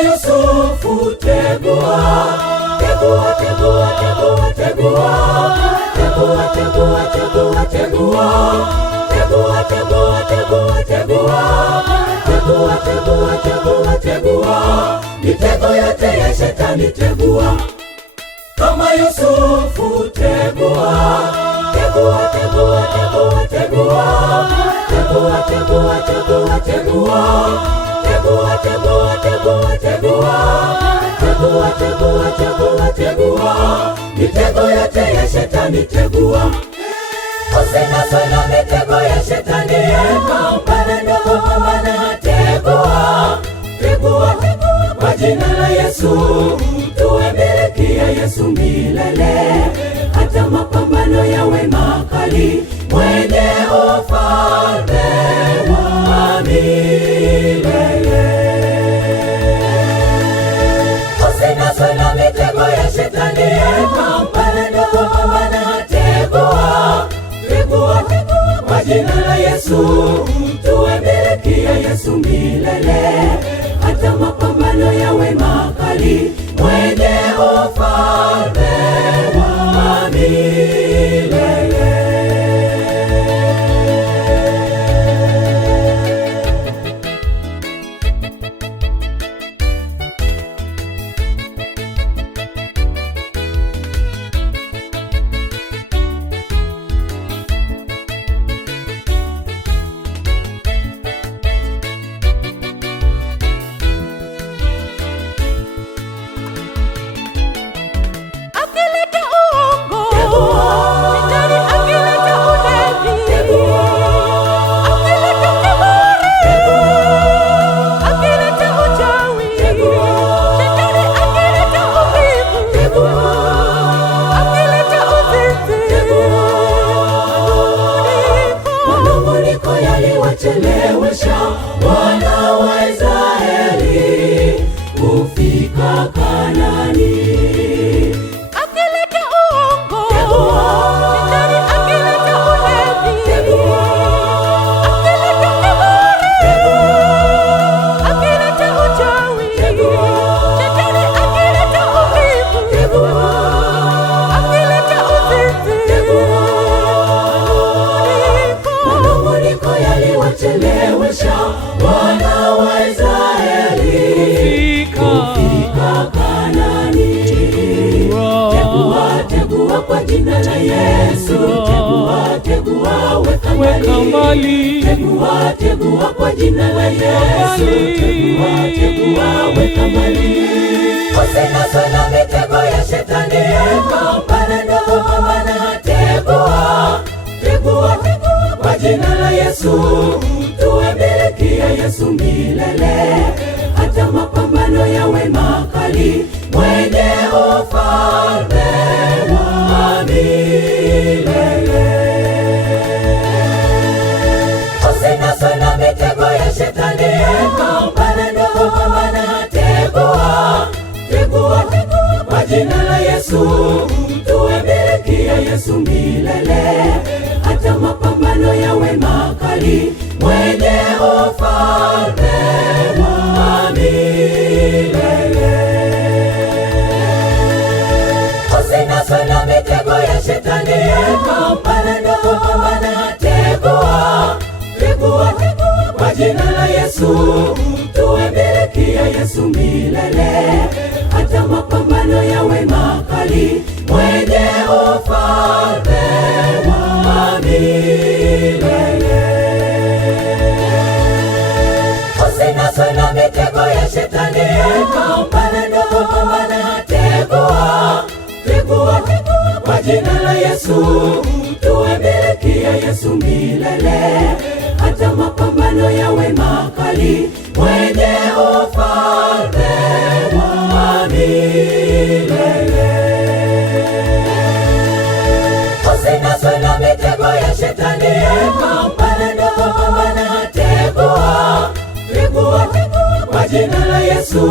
Yusufu, tegua, tegua, tegua, tegua, tegua, tegua, tegua, tegua, tegua, tegua, tegua, tegua, tegua, tegua, tegua, tegua, tegua, mitego yote ya shetani tegua. Kama Yusufu, tegua, tegua, tegua, tegua, tegua, tegua, tegua, tegua, tegua, tegua, tegua, tegua, tegua, tegua, tegua, tegua, tegua, mitego yote ya shetani tegua. Usinaswe na mitego ya shetani, pambana na kupambana, tegua, tegua, kwa jina la Yesu, tuwe miliki ya Yesu milele, hata mapambano yawe makali, mwenye ufalme wa milele. Usinaswe na mitego ya shetani, pambana na kupambana, tegua, tegua, kwa jina la Yesu, tuwe miliki ya Yesu milele, hata mapambano yawe makali, mwenye ufalme wa milele. Chelewesha wana wa Israeli kufika Kanaani. Akileta uongo, shetani akileta ulevi, akileta kiburi, akileta uchawi, shetani akileta uvivu, akileta uzinzi, manunguniko yaliwachelewesha wana wa Israeli kufika Kanaani. Tegua, tegua kwa jina la Yesu, tegua, tegua, weka mbali, tegua, tegua kwa jina la Yesu, tegua, tegua, weka mbali. Usinaswe na mitego ya shetani, pambana na kupambana, tegua, tegua, kwa jina la Yesu, tuwe miliki ya Yesu milele, hata mapambano yawe makali, mwenye ufalme wa milele. Usinaswe na mitego ya shetani, pambana na kupambana, tegua, tegua, kwa jina la Yesu, tuwe miliki ya Yesu milele, hata mapambano yawe makali, mwenye ufalme wa milele. Usinaswe na mitego ya shetani, pambana na kupambana, tegua, tegua, kwa jina la Yesu, tuwe miliki ya Yesu milele, hata mapambano yawe makali, mwenye ufalme wa milele. Usinaswe na mitego ya shetani, pambana na kupambana, tegua, tegua, kwa jina la Yesu, tuwe miliki ya Yesu milele, hata mapambano yawe makali, mwenye ufalme wa milele. pambana ndogo, pambana, tegua, tegua, tegua kwa jina la Yesu.